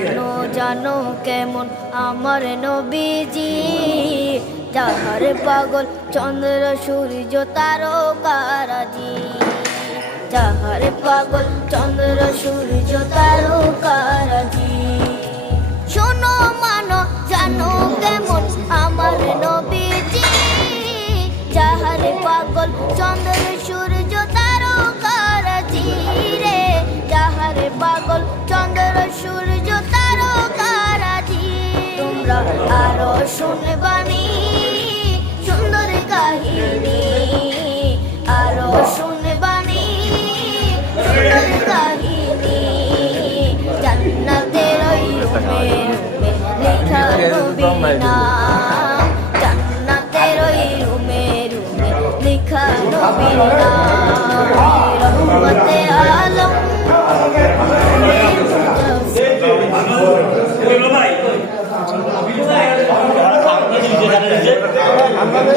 জানো জানো কেমন আমার নবীজি, যাহার পাগল চন্দ্র সূর্য তারকারাজি, যাহার পাগল চন্দ্র সূর্য তারকারাজি। শোনো মানো জানো কেমন আমার নবীজি, যাহার পাগল চন্দ্র সূর্য তারকারাজি রে, যাহার পাগল চন্দ্র সূর্য তারকারাজি। তোমরা আরো শুনবানি সুন্দর কাহিনী, আরো শুনবানি সুন্দর কাহিনী। জান্নাতের ওই রুমে রুমে লেখা নবীর নাম, জান্নাতের ওই রুমে রুমে লেখা নবীর নাম। রহমতে আলম আমরা